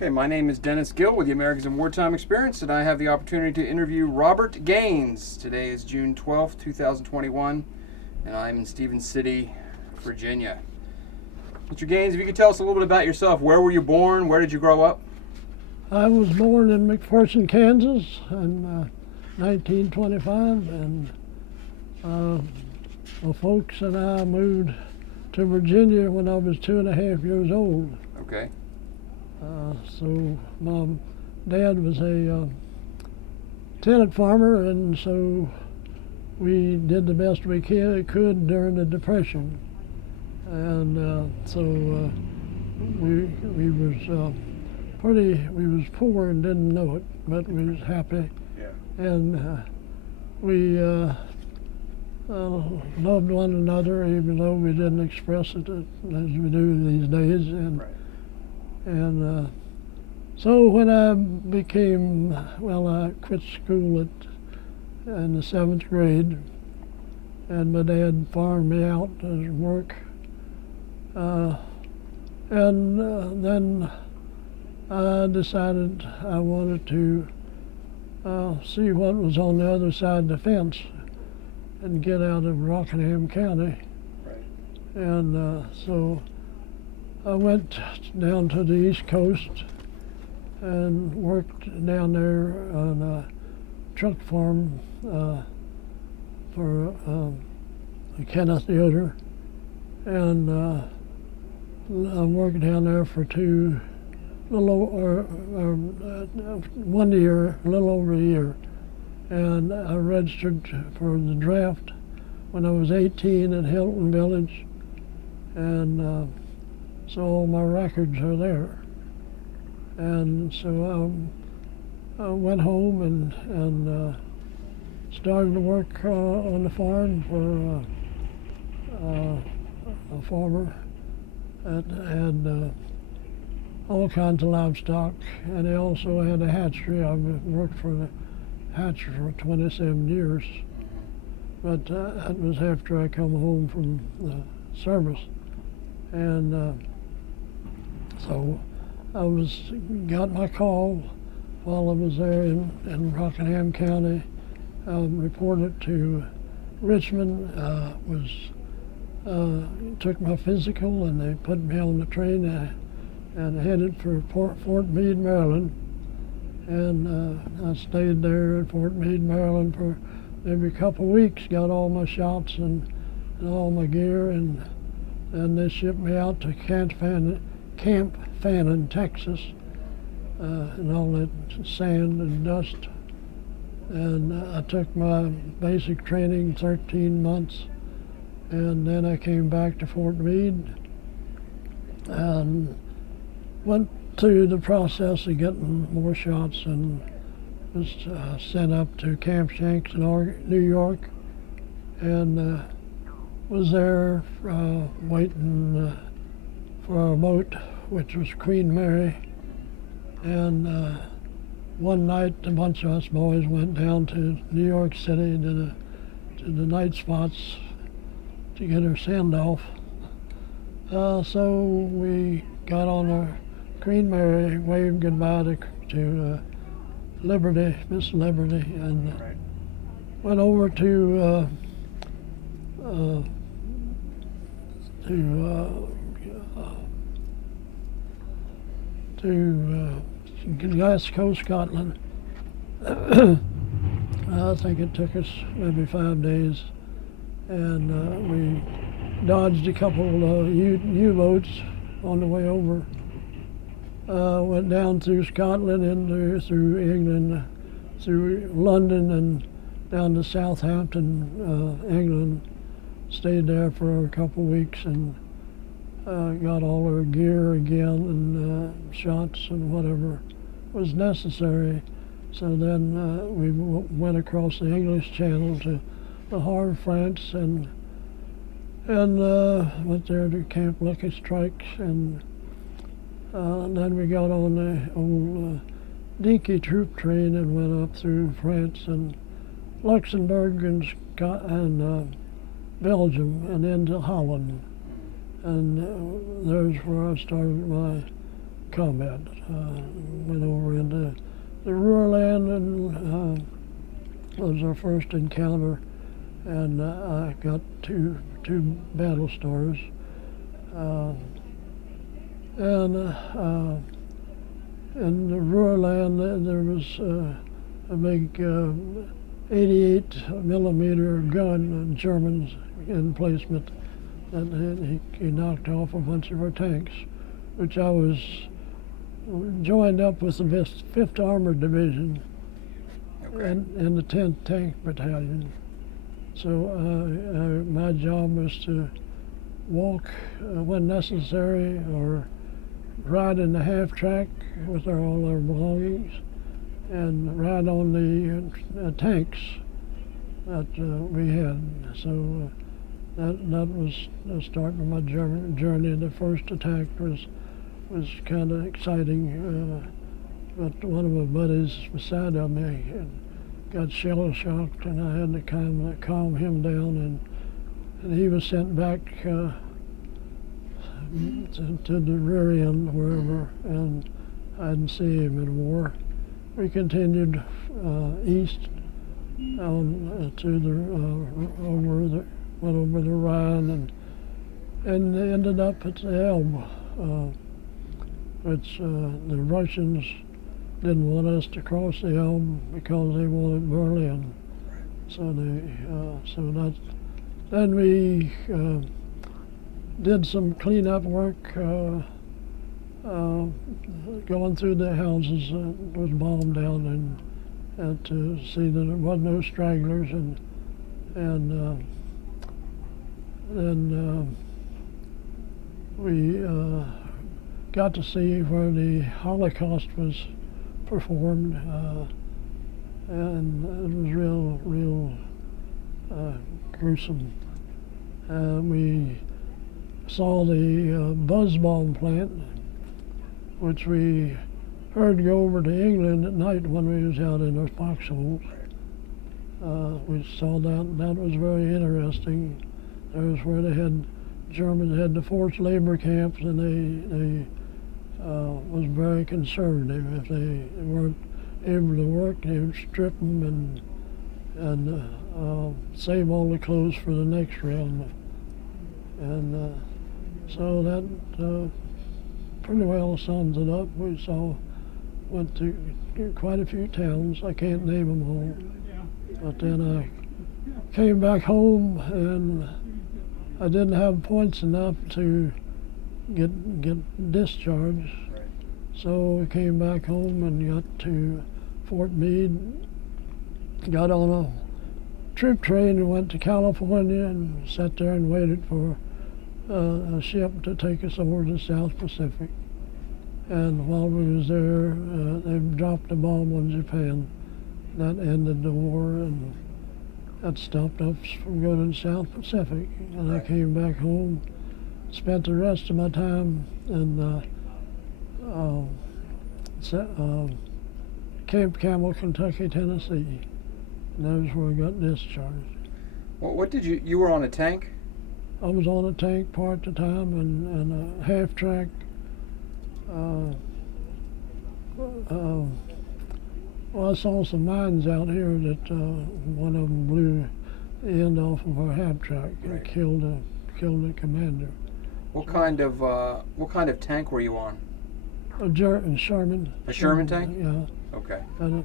Okay, my name is Dennis Gill with the Americans in Wartime Experience, and I have the opportunity to interview Robert Gaines. Today is June 12th, 2021, and I'm in Stevens City, Virginia. Mr. Gaines, if you could tell us a little bit about yourself. Where were you born? Where did you grow up? I was born in McPherson, Kansas in 1925, and my folks and I moved to Virginia when I was 2.5 years old. Okay. So my dad was a tenant farmer, and so we did the best we could during the Depression, and so we was poor and didn't know it, but we was happy. Yeah. And we loved one another, even though we didn't express it as we do these days. And Right. and so when I I quit school in the 7th grade, and my dad farmed me out to work, and then I decided I wanted to see what was on the other side of the fence and get out of Rockingham County. Right. And so I went down to the East Coast and worked down there on a truck farm for Kenneth Yoder, and I worked down there for 1 year, a little over a year, and I registered for the draft when I was 18 at Hilton Village, and so all my records are there. And so I went home and started to work on the farm for a farmer that had all kinds of livestock, and he also had a hatchery. I worked for the hatchery for 27 years, but that was after I come home from the service. And so I got my call while I was there in Rockingham County. Reported to Richmond, took my physical, and they put me on the train and headed for Fort Meade, Maryland. And I stayed there at Fort Meade, Maryland for maybe a couple of weeks, got all my shots and all my gear, and then they shipped me out to Camp Fannin, Texas, and all that sand and dust. And I took my basic training 13 months, and then I came back to Fort Meade and went through the process of getting more shots, and was sent up to Camp Shanks in New York, and was there waiting for a boat, which was Queen Mary. And one night, a bunch of us boys went down to New York City to the night spots to get our send off. So we got on our Queen Mary, waved goodbye to Liberty, Miss Liberty, and Right. went over to Glasgow, Scotland. I think it took us maybe 5 days, and we dodged a couple of U-boats on the way over. Went down through Scotland and through England, through London, and down to Southampton, England. Stayed there for a couple of weeks and got all our gear again and shots and whatever was necessary. So then we went across the English Channel to the Havre, France, and went there to Camp Lucky Strikes, and then we got on the old dinky troop train and went up through France and Luxembourg and Belgium and into Holland. And there's where I started my combat. Went over into the Ruhr land and was our first encounter, and I got two battle stars. And in the Ruhr land there was a big 88 millimeter gun, Germans emplacement, that he knocked off a bunch of our tanks, which I was joined up with the 5th Armored Division and the 10th Tank Battalion. So my job was to walk when necessary, or ride in the half track with all our belongings, and ride on the tanks that we had. So that was the start of my journey. The first attack was kind of exciting, but one of my buddies beside of me got shell shocked, and I had to calm him down, and he was sent back to the rear end, wherever, and I didn't see him anymore. We continued east to went over the Rhine, and ended up at the Elbe, which the Russians didn't want us to cross the Elbe because they wanted Berlin. So then we did some cleanup work, going through the houses that was bombed out, and to see that there was no stragglers, and then we got to see where the Holocaust was performed, and it was real gruesome. We saw the buzz bomb plant, which we heard go over to England at night when we was out in our foxholes. We saw that was very interesting. That was where Germans had the forced labor camps, and they was very conservative. If they weren't able to work, they would strip them and save all the clothes for the next round. And so that pretty well sums it up. We went to quite a few towns. I can't name them all. But then I came back home, and I didn't have points enough to get discharged. So we came back home and got to Fort Meade, got on a troop train and went to California, and sat there and waited for a ship to take us over to the South Pacific. And while we was there, they dropped a bomb on Japan. That ended the war, and that stopped us from going to the South Pacific. And I came back home, spent the rest of my time in Camp Camel, Kentucky, Tennessee. And that was where I got discharged. What did you were on a tank? I was on a tank part of the time, and a half track. Well, I saw some mines out here that one of them blew the end off of our half track and killed the commander. What kind of tank were you on? A Sherman. A Sherman tank? Yeah. Okay. And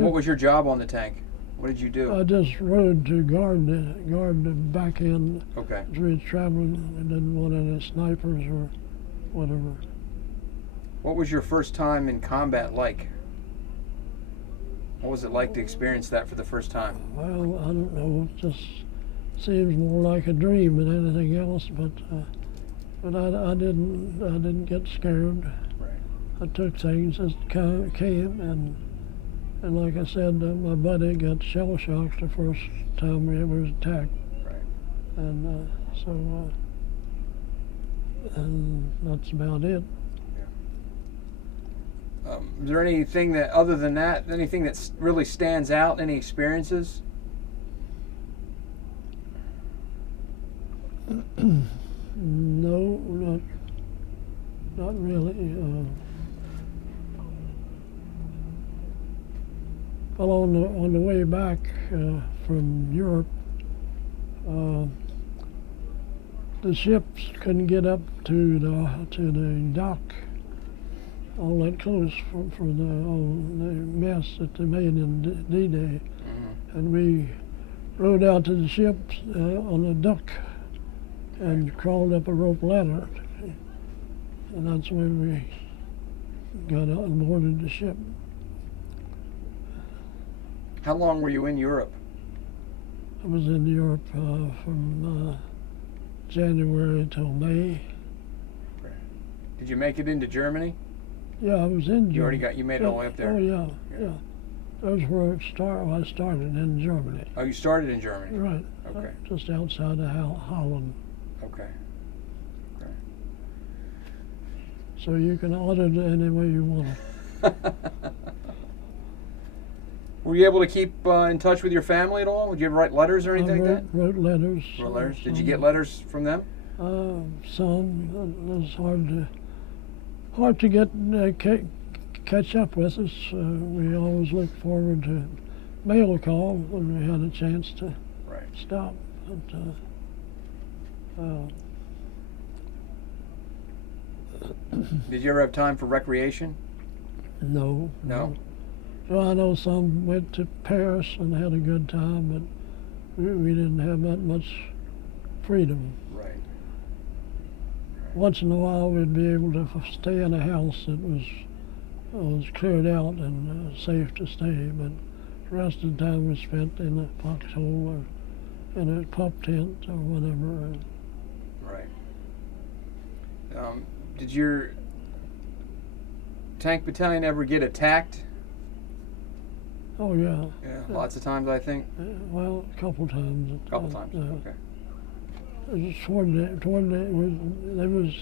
what was your job on the tank? What did you do? I just rode to guard the back end. Okay. As we was traveling, and didn't want any snipers or whatever. What was your first time in combat like? What was it like to experience that for the first time? Well, I don't know. It just seems more like a dream than anything else. But I didn't get scared. Right. I took things as came, and like I said, my buddy got shell shocked the first time we was attacked. Right. And and that's about it. Is there anything that, other than that, anything that really stands out? Any experiences? No, not really. Well, on the way back from Europe, the ships couldn't get up to the dock all that close for the mess that they made in D-Day, and we rode out to the ships on a duck and crawled up a rope ladder, and that's when we got on board the ship. How long were you in Europe? I was in Europe from January till May. Did you make it into Germany? Yeah, I was in Germany. You made it all the way up there? Oh, yeah. That was where I started in Germany. Oh, you started in Germany? Right. Okay. Just outside of Holland. Okay. So you can order it any way you want it. Were you able to keep in touch with your family at all? Would you ever write letters or anything like that? Wrote letters. Wrote letters? Did you get letters from them? Some. It was hard to get catch up with us. We always looked forward to mail call when we had a chance to stop. But, did you ever have time for recreation? No. Well, I know some went to Paris and had a good time, but we didn't have that much freedom. Right. Once in a while, we'd be able to stay in a house that was cleared out and safe to stay, but the rest of the time we spent in a foxhole or in a pup tent or whatever. Right. Did your tank battalion ever get attacked? Oh, yeah. Yeah, lots of times, I think. Well, a couple times. Couple times. Okay. It was it was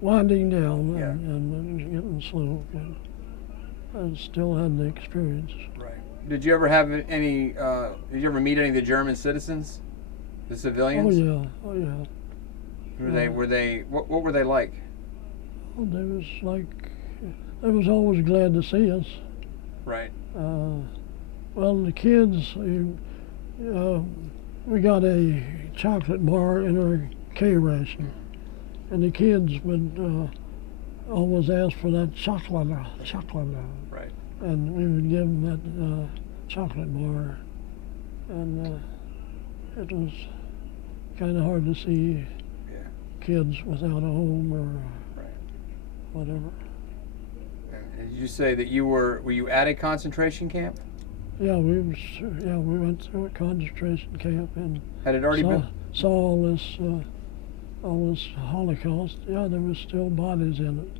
winding down and it was getting slow, but I still had the experience. Right. Did you ever have any? Did you ever meet any of the German citizens, the civilians? Oh yeah. Were they? What were they like? Well, they was always glad to see us. Right. Well, the kids, we got a chocolate bar in our K ration, and the kids would always ask for that chocolate. Right. And we would give them that chocolate bar, and it was kind of hard to see kids without a home or whatever. Did you say that were you at a concentration camp? Yeah, we went through a concentration camp and had it already saw all this Holocaust. Yeah, there was still bodies in it,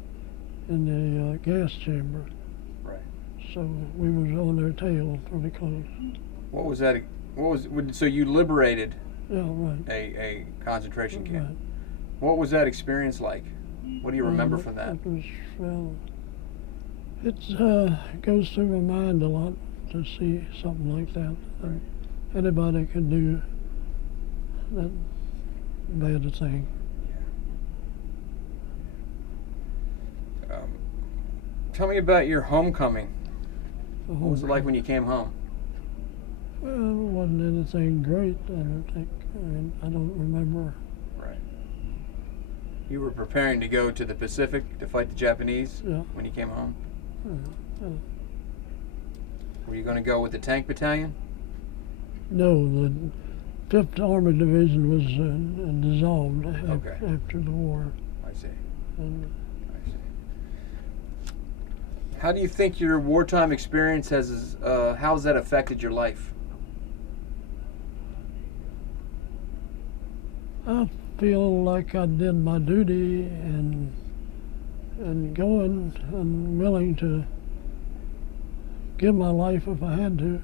in the gas chamber. Right. So we was on their tail pretty close. What was that? So you liberated? Yeah, right. A concentration camp. Right. What was that experience like? What do you remember from that? It was it goes through my mind a lot to see something like that. Anybody could do that bad a thing. Tell me about your homecoming. What was it like when you came home? Well, it wasn't anything great, I don't think. I don't remember. Right. You were preparing to go to the Pacific to fight the Japanese when you came home? Were you going to go with the tank battalion? No, the 5th Armored Division was dissolved after the war. I see. And how do you think your wartime experience how has that affected your life? I feel like I did my duty and going and willing to give my life if I had to.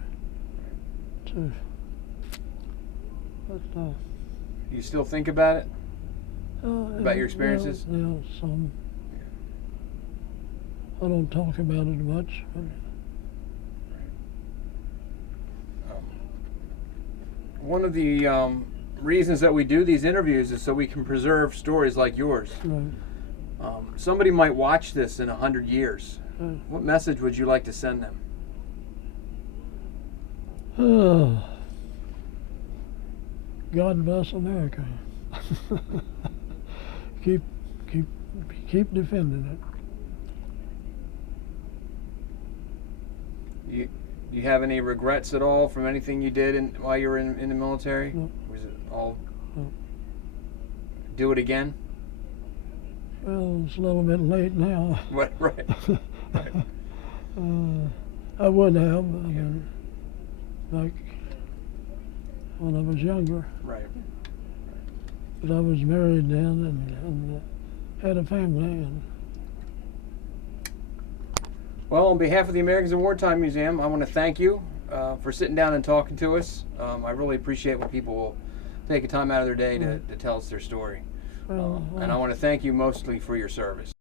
But you still think about it? About your experiences? Yeah, some. I don't talk about it much. But one of the reasons that we do these interviews is so we can preserve stories like yours. Right. Somebody might watch this in 100 years. Uh, What message would you like to send them? God bless America. keep defending it. Do you have any regrets at all from anything you did while you were in the military? No. Was it all? No. Do it again? Well, it's a little bit late now. Right. Right. I would have, like when I was younger. Right. But I was married then and had a family. And Well, on behalf of the Americans in Wartime Museum, I want to thank you for sitting down and talking to us. I really appreciate when people will take a time out of their day to tell us their story. well, And I want to thank you mostly for your service.